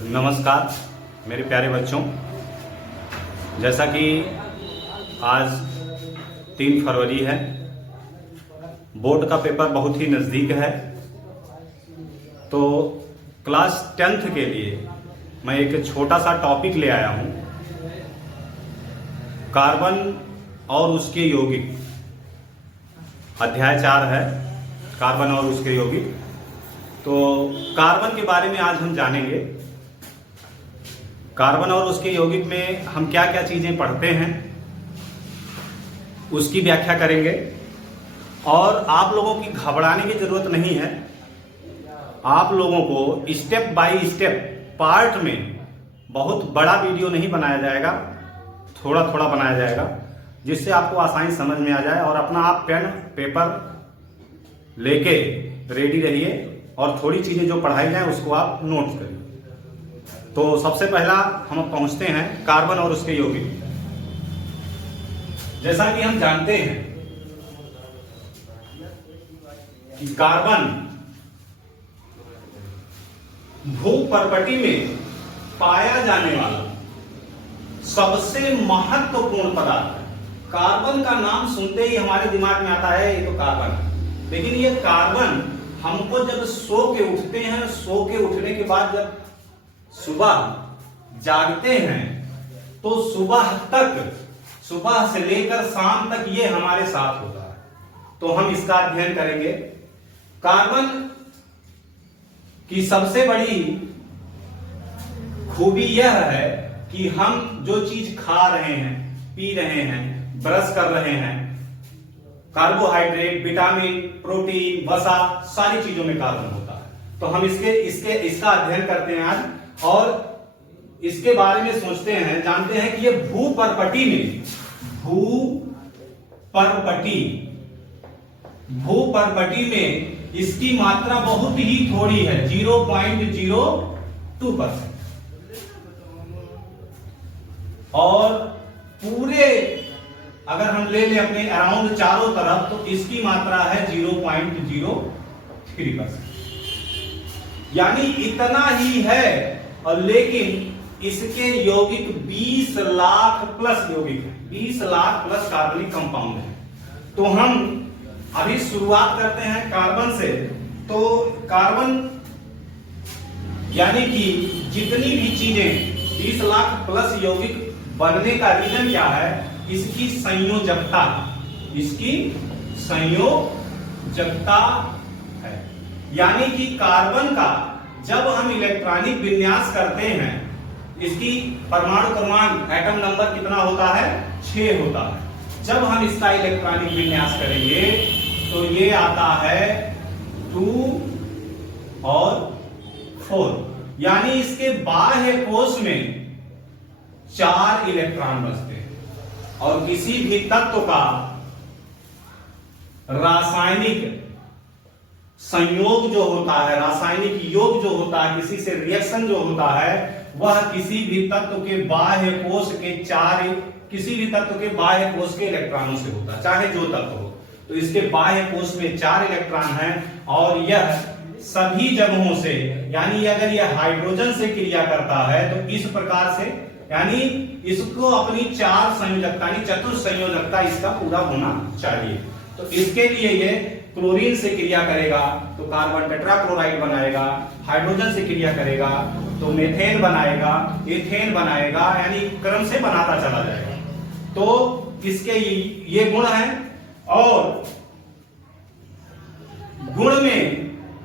नमस्कार मेरे प्यारे बच्चों, जैसा कि आज 3 फरवरी है, बोर्ड का पेपर बहुत ही नज़दीक है, तो क्लास 10th के लिए मैं एक छोटा सा टॉपिक ले आया हूँ। कार्बन और उसके यौगिक, अध्याय 4 है, कार्बन और उसके यौगिक। तो कार्बन के बारे में आज हम जानेंगे। कार्बन और उसके यौगिक में हम क्या क्या चीज़ें पढ़ते हैं उसकी व्याख्या करेंगे। और आप लोगों की घबराने की ज़रूरत नहीं है। आप लोगों को स्टेप बाय स्टेप पार्ट में बहुत बड़ा वीडियो नहीं बनाया जाएगा, थोड़ा थोड़ा बनाया जाएगा, जिससे आपको आसानी समझ में आ जाए और अपना आप पेन पेपर लेके रेडी रहिए और थोड़ी चीज़ें जो पढ़ाई जाए उसको आप नोट करिए। तो सबसे पहला हम पहुंचते हैं कार्बन और उसके यौगिक। जैसा कि हम जानते हैं कि कार्बन भूपर्पटी में पाया जाने वाला सबसे महत्वपूर्ण पदार्थ है। कार्बन का नाम सुनते ही हमारे दिमाग में आता है ये तो कार्बन है। लेकिन ये कार्बन हमको जब सो के उठते हैं, सो के उठने के बाद जब सुबह जागते हैं तो सुबह से लेकर शाम तक ये हमारे साथ होता है। तो हम इसका अध्ययन करेंगे। कार्बन की सबसे बड़ी खूबी यह है कि हम जो चीज खा रहे हैं, पी रहे हैं, ब्रश कर रहे हैं, कार्बोहाइड्रेट, विटामिन, प्रोटीन, वसा, सारी चीजों में कार्बन होता है। तो हम इसका अध्ययन करते हैं आज और इसके बारे में सोचते हैं, जानते हैं कि ये भूपर्पटी में इसकी मात्रा बहुत ही थोड़ी है, 0.02%। और पूरे अगर हम ले लें अपने अराउंड चारों तरफ तो इसकी मात्रा है 0.03%। यानी इतना ही है। और लेकिन इसके यौगिक 20 लाख प्लस यौगिक है, 20 लाख प्लस कार्बनिक कंपाउंड है। तो हम अभी शुरुआत करते हैं कार्बन से। तो कार्बन यानी कि जितनी भी चीजें 20 लाख प्लस यौगिक बनने का रीजन क्या है? इसकी संयोजकता, इसकी संयोजकता है। यानी कि कार्बन का जब हम इलेक्ट्रॉनिक विन्यास करते हैं, इसकी परमाणु क्रमांक एटम नंबर कितना होता है? 6 होता है। जब हम इसका इलेक्ट्रॉनिक विन्यास करेंगे तो ये आता है 2 और 4। यानी इसके बाह्य कोश में 4 इलेक्ट्रॉन बचते हैं। और किसी भी तत्व का रासायनिक संयोग जो होता है, रासायनिक योग जो होता है, किसी से रिएक्शन जो होता है, वह किसी भी तत्व के बाह्य कोश के इलेक्ट्रॉनों से होता है, चाहे जो तत्व हो। तो इसके बाह्य कोश में 4 इलेक्ट्रॉन हैं और यह सभी जगहों से, यानी अगर यह हाइड्रोजन से क्रिया करता है तो इस प्रकार से, यानी इसको अपनी 4 संयोजकता, चतुर्थ संयोजकता इसका पूरा होना चाहिए। तो इसके लिए ये क्लोरीन से क्रिया करेगा तो कार्बन टेट्राक्लोराइड बनाएगा, हाइड्रोजन से क्रिया करेगा तो मेथेन बनाएगा, एथेन बनाएगा, यानी क्रम से बनाता चला जाएगा। तो इसके ये गुण हैं। और गुण में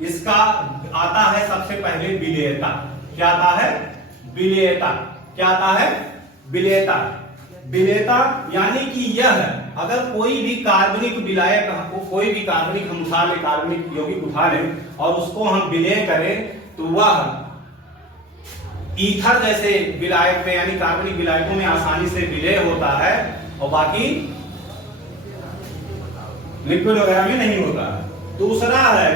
इसका आता है सबसे पहले विलेयता। क्या आता है? विलेयता। क्या आता है? विलेयता। विलेयता यानी कि यह अगर कोई भी कार्बनिक विलायक, कोई भी कार्बनिक हम उठा ले, कार्बनिक यौगिक उठा ले और उसको हम विलय करें तो वह ईथर जैसे विलायक में, यानी कार्बनिक विलायकों में आसानी से विलय होता है और बाकी लिक्विड वगैरह में नहीं होता है। दूसरा है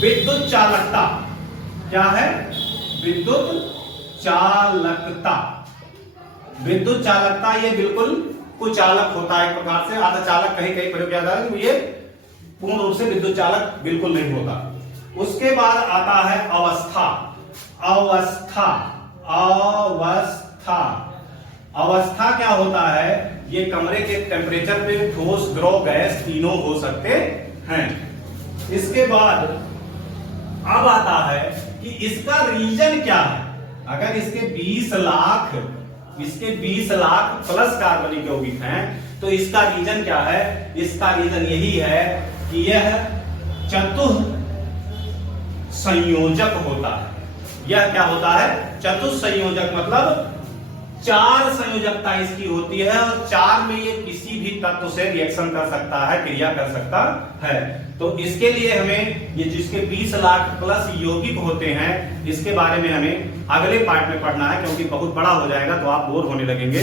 विद्युत चालकता। क्या है? विद्युत चालकता। विद्युत चालकता ये बिल्कुल कुचालक होता है एक प्रकार से, अर्धचालक कहीं कहीं प्रयोग किया जाता है, ये पूर्ण रूप से विद्युत चालक बिल्कुल नहीं होता। उसके बाद आता है अवस्था। अवस्था। अवस्था, अवस्था क्या होता है? ये कमरे के टेम्परेचर पे ठोस, द्रव, गैस तीनों हो सकते हैं। इसके बाद अब आता है कि इसका रीजन क्या है। अगर इसके 20 लाख प्लस कार्बनिक यौगिक हैं तो इसका रीजन क्या है? इसका रीजन यही है कि यह चतुस्संयोजक होता है। यह क्या होता है? चतुस्संयोजक, मतलब 4 संयोजकता इसकी होती है और 4 में ये किसी भी तत्व से रिएक्शन कर सकता है, क्रिया कर सकता है। तो इसके लिए हमें ये जिसके 20 लाख प्लस यौगिक होते हैं, इसके बारे में हमें अगले पार्ट में पढ़ना है, क्योंकि बहुत बड़ा हो जाएगा तो आप बोर होने लगेंगे।